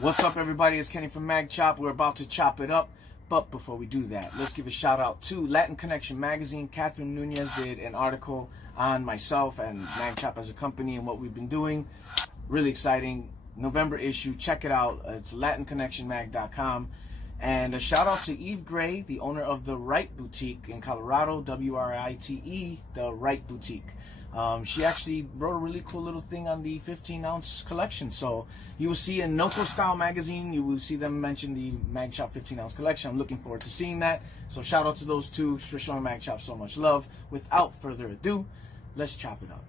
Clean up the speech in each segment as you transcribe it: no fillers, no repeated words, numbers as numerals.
What's up, everybody? It's Kenny from MagChop. We're about to chop it up. But before we do that, let's give a shout out to Latin Connection magazine. Catherine Nunez did an article on myself and MagChop as a company and what we've been doing. Really exciting. November issue. Check it out. It's latinconnectionmag.com. And a shout out to Eve Gray, the owner of the Right Boutique in Colorado, W-R-I-T-E, the Right Boutique. She actually wrote a really cool little thing on the 15-ounce collection. So you will see in Noco Style magazine, you will see them mention the MagChop 15-ounce collection. I'm looking forward to seeing that. So shout out to those two for showing MagChop so much love. Without further ado, let's chop it up.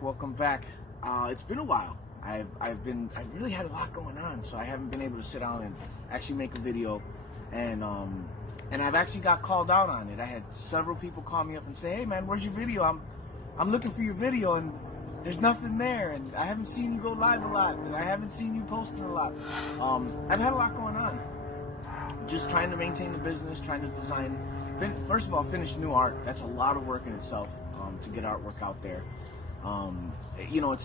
Welcome back. It's been a while. I've really had a lot going on, so I haven't been able to sit down and actually make a video. And I've actually got called out on it. I had several people call me up and say, "Hey man, where's your video? I'm looking for your video and there's nothing there, and I haven't seen you go live a lot, and I haven't seen you posting a lot." I've had a lot going on. Just trying to maintain the business, trying to design. First of all, finish new art. That's a lot of work in itself, to get artwork out there. You know, it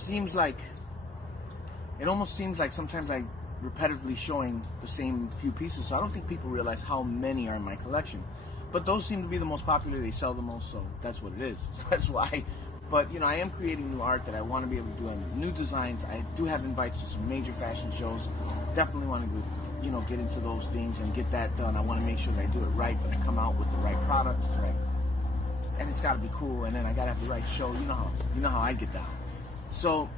almost seems like sometimes I'm repetitively showing the same few pieces, so I don't think people realize how many are in my collection. But those seem to be the most popular, they sell the most, so that's what it is. So that's why. But, you know, I am creating new art that I want to be able to do, and new designs. I do have invites to some major fashion shows. Definitely want to, you know, get into those things and get that done. I want to make sure that I do it right, but I come out with the right products, and it's got to be cool, and then I got to have the right show. You know how I get down. So,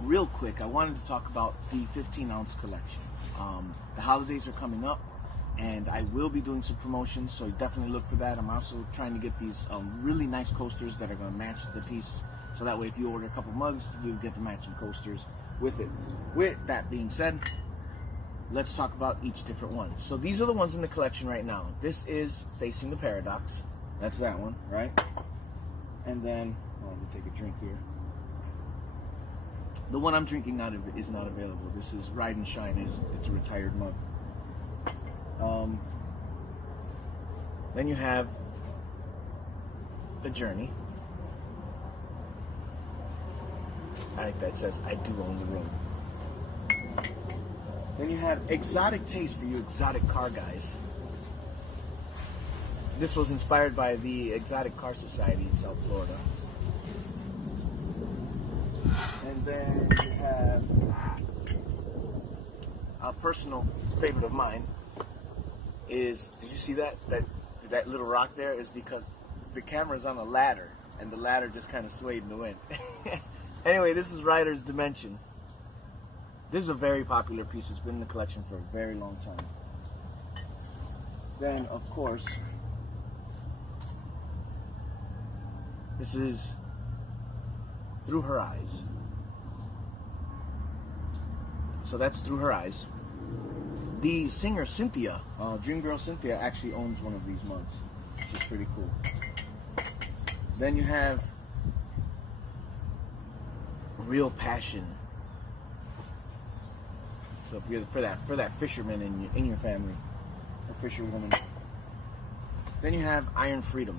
real quick, I wanted to talk about the 15-ounce collection. The holidays are coming up, and I will be doing some promotions, so definitely look for that. I'm also trying to get these really nice coasters that are going to match the piece, so that way if you order a couple mugs, you'll get the matching coasters with it. With that being said, let's talk about each different one. So these are the ones in the collection right now. This is Facing the Paradox. That's that one, right? And then, let me take a drink here. The one I'm drinking is not available. This is Ride and Shine. It's a retired mug. Then you have A Journey. I like that. It says, "I do own the room." Then you have Exotic Taste for you exotic car guys. This was inspired by the Exotic Car Society in South Florida. And then you have a personal favorite of mine is, did you see that little rock there? Is because the camera's on a ladder and the ladder just kind of swayed in the wind. Anyway, this is Rider's Dimension. This is a very popular piece. It's been in the collection for a very long time. Then, of course, this is Through Her Eyes. So that's Through Her Eyes. The singer Cynthia, Dream Girl Cynthia, actually owns one of these mugs, which is pretty cool. Then you have Real Passion. So if you're for that fisherman in your family, a fisherwoman. Then you have Iron Freedom.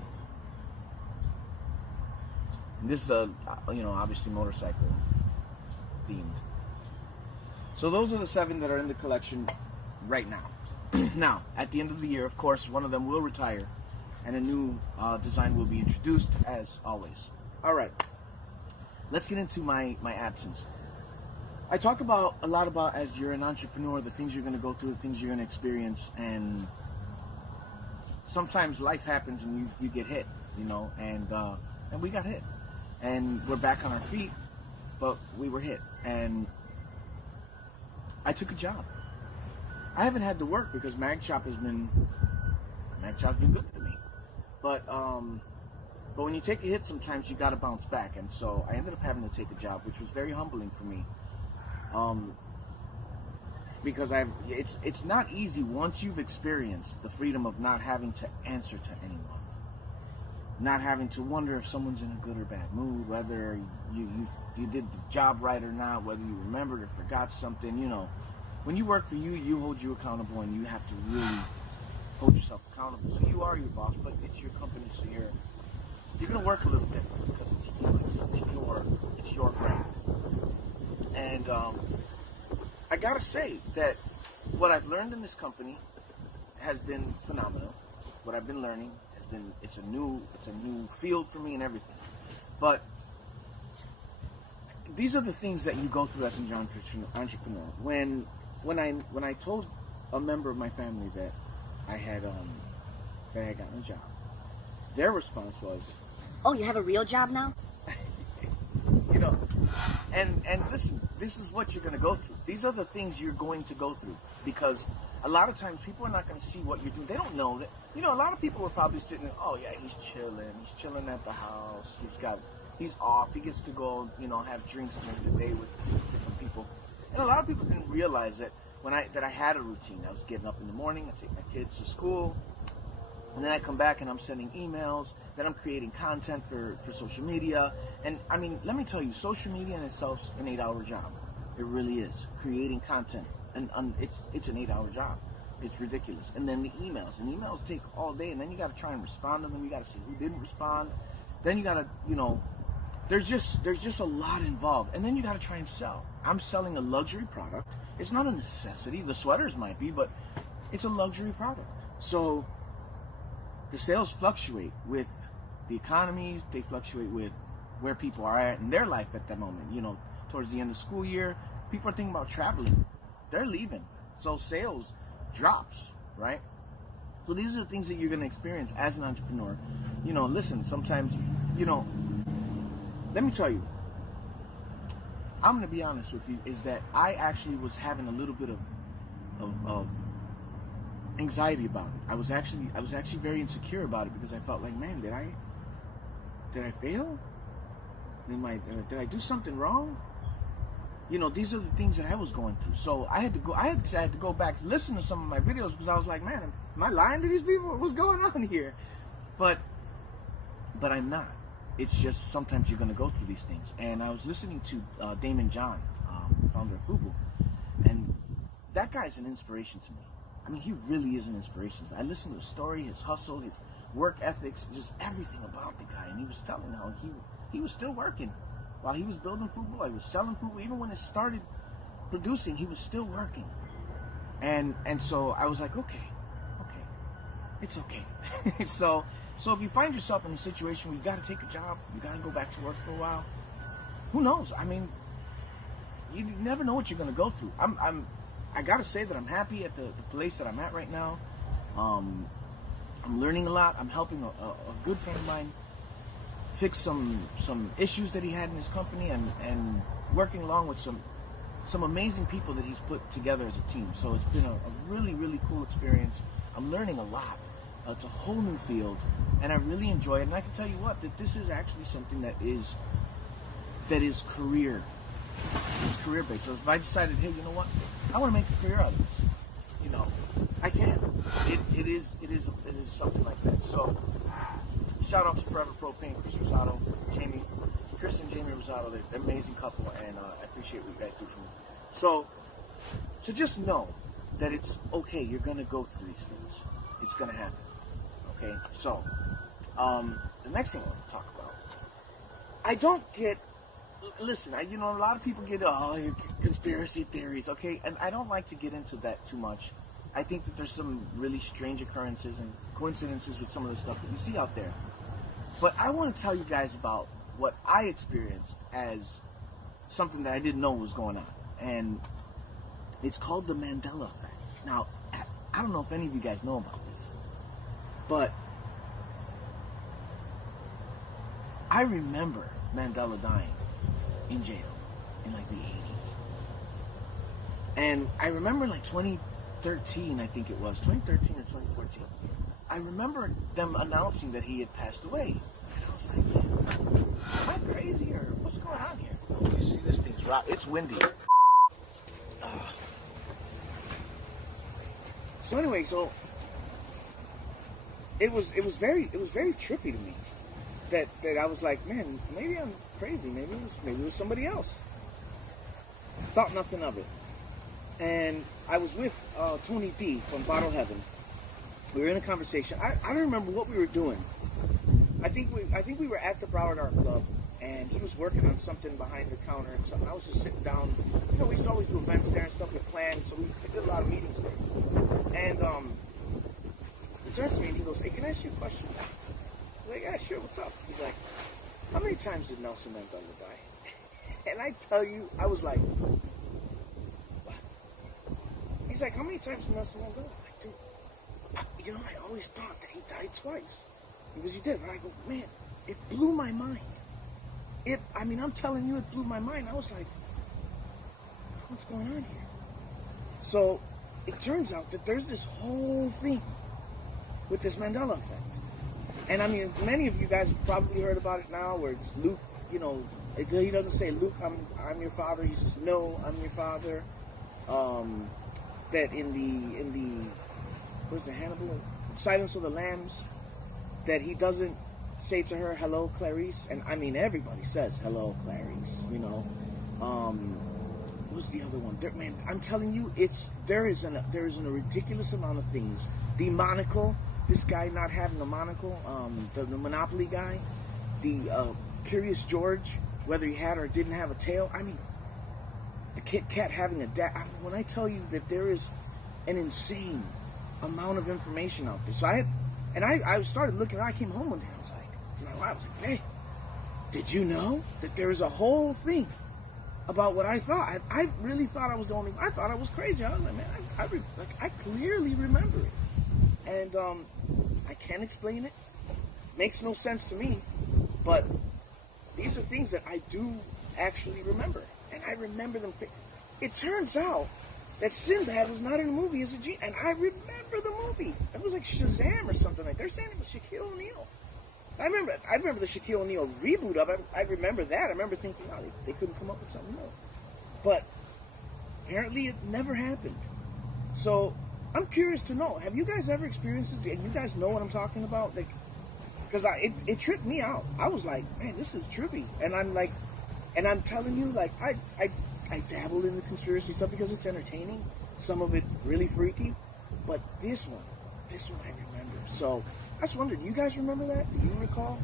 And this is obviously motorcycle themed. So those are the 7 that are in the collection right now. Now, at the end of the year, of course, one of them will retire, and a new design will be introduced, as always. All right, let's get into my absence. I talk a lot about, as you're an entrepreneur, the things you're going to go through, the things you're going to experience, and sometimes life happens and you get hit, you know, and we got hit. And we're back on our feet, but we were hit. And I took a job. I haven't had to work because MagChop has been good for me. But when you take a hit, sometimes you got to bounce back. And so I ended up having to take a job, which was very humbling for me. Because it's not easy once you've experienced the freedom of not having to answer to anyone, not having to wonder if someone's in a good or bad mood, whether you you did the job right or not, whether you remembered or forgot something. You know, when you work for you, you hold you accountable, and you have to really hold yourself accountable. So you are your boss, but it's your company, so you're gonna work a little different because it's you, it's your brand. And I gotta say that what I've learned in this company has been phenomenal. What I've been learning has been it's a new field for me and everything. But these are the things that you go through as an entrepreneur. When I told a member of my family that I had gotten a job, their response was, "Oh, you have a real job now?" You know, and listen, this is what you're going to go through. These are the things you're going to go through, because a lot of times people are not going to see what you're doing. They don't know that. You know, a lot of people were probably sitting there, oh yeah, he's chilling at the house, he's off, he gets to go, you know, have drinks during the day with different people. And a lot of people didn't realize that that I had a routine. I was getting up in the morning, I take my kids to school, and then I come back and I'm sending emails, then I'm creating content for social media. And I mean, let me tell you, social media in itself is an 8-hour job. It really is. Creating content, and it's an 8-hour job. It's ridiculous. And then the emails take all day, and then you got to try and respond to them. You got to see who didn't respond. Then you got to, you know, there's just a lot involved. And then you got to try and sell. I'm selling a luxury product. It's not a necessity. The sweaters might be, but it's a luxury product. So the sales fluctuate with the economy. They fluctuate with where people are at in their life at that moment. You know, towards the end of school year, people are thinking about traveling. They're leaving. So sales drops, right? So these are the things that you're going to experience as an entrepreneur. You know, listen, sometimes, you know, let me tell you, I'm going to be honest with you, is that I actually was having a little bit of anxiety about it. I was actually very insecure about it, because I felt like, man, did I fail? Did I do something wrong? You know, these are the things that I was going through. So I had to go back to listen to some of my videos, because I was like, man, am I lying to these people? What's going on here? But I'm not. It's just sometimes you're going to go through these things. And I was listening to Damon John, founder of Fubu, and that guy's an inspiration to me. I mean, he really is an inspiration. I listened to his story, his hustle, his work ethics, just everything about the guy. And he was telling how he was still working while he was building Fubu. He was selling Fubu. Even when it started producing, he was still working. And so I was like, okay, it's okay. So if you find yourself in a situation where you got to take a job, you got to go back to work for a while, who knows? I mean, you never know what you're going to go through. I got to say that I'm happy at the place that I'm at right now. I'm learning a lot. I'm helping a good friend of mine fix some issues that he had in his company, and working along with some amazing people that he's put together as a team. So it's been a really, really cool experience. I'm learning a lot. It's a whole new field, and I really enjoy it. And I can tell you what, that this is actually something that is career. It's career based. So if I decided, hey, you know what, I want to make a career out of this, you know, I can. It is something like that. So shout out to Forever Propane, Chris and Jamie Rosado. They're an amazing couple, and I appreciate what you guys do for me. So just know that it's okay. You're gonna go through these things. It's gonna happen. Okay. So the next thing I want to talk about, I don't get. Listen, you know, a lot of people get conspiracy theories. Okay, and I don't like to get into that too much. I think that there's some really strange occurrences and coincidences with some of the stuff that we see out there. But I want to tell you guys about what I experienced as something that I didn't know was going on. And it's called the Mandela Effect. Now, I don't know if any of you guys know about this, but I remember Mandela dying in jail in like the 80s. And I remember like 2013, I think it was, 2013 or 2014. I remember them announcing that he had passed away. And I was like, am I crazy or what's going on here? Oh, you see this thing's rock. It's windy. So anyway, so it was very trippy to me that I was like, man, maybe crazy. Maybe it was somebody else. Thought nothing of it. And I was with Tony D from Bottle Heaven. We were in a conversation. I don't remember what we were doing. I think we were at the Broward Art Club, and he was working on something behind the counter and something. I was just sitting down. You know, we used to always do events there and stuff with plans, so we did a lot of meetings there. And he turns to me and he goes, "Hey, can I ask you a question?" I'm like, "Yeah, sure. What's up?" He's like, "How many times did Nelson Mandela die?" And I tell you, I was like, "What?" He's like, "How many times did Nelson Mandela?" I'm like, "Dude, you know, I always thought that he died twice." Because he did. And I go, "Man, it blew my mind." I'm telling you, it blew my mind. I was like, what's going on here? So it turns out that there's this whole thing with this Mandela Effect. And I mean, many of you guys have probably heard about it now, where it's Luke, you know, he doesn't say, "Luke, I'm your father." He says, "No, I'm your father." That in the what's the Hannibal? Silence of the Lambs, that he doesn't say to her, "Hello, Clarice." And I mean, everybody says, "Hello, Clarice," you know. What's the other one? Man, I'm telling you, there is a ridiculous amount of things. The monocle, this guy not having a monocle, the Monopoly guy, the Curious George, whether he had or didn't have a tail. I mean, the Kit Kat having a dad. I mean, when I tell you that there is an insane amount of information out there. So I started looking. I came home one day. I was like, "Hey, did you know that there is a whole thing about what I thought?" I really thought I was the only one. I thought I was crazy. I was like, "Man, I clearly remember it." And I can't explain it. Makes no sense to me. But these are things that I do actually remember. And I remember them. It turns out that Sinbad was not in the movie as a genie. And I remember the movie. It was like Shazam or something like that. They're saying it was Shaquille O'Neal. I remember the Shaquille O'Neal reboot of it. I remember that. I remember thinking, "Oh, they couldn't come up with something new." But apparently it never happened. So I'm curious to know, have you guys ever experienced this? Do you guys know what I'm talking about? Like, because it tripped me out. I was like, "Man, this is trippy." And I'm telling you, like, I dabble in the conspiracy stuff because it's entertaining. Some of it really freaky. But this one I remember. So I just wondered, do you guys remember that? Do you recall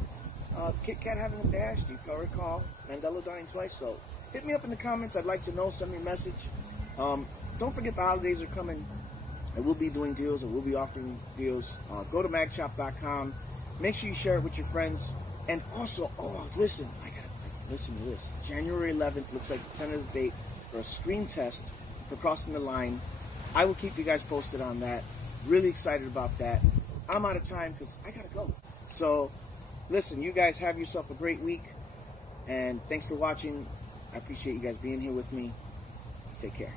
Kit Kat having a dash? Do you recall Mandela dying twice? So hit me up in the comments. I'd like to know. Send me a message. Don't forget the holidays are coming. I will be doing deals. I will be offering deals. Go to MagChop.com. Make sure you share it with your friends. And also, listen, listen to this. January 11th looks like the tentative date for a screen test for Crossing the Line. I will keep you guys posted on that. Really excited about that. I'm out of time because I gotta go. So, listen, you guys have yourself a great week. And thanks for watching. I appreciate you guys being here with me. Take care.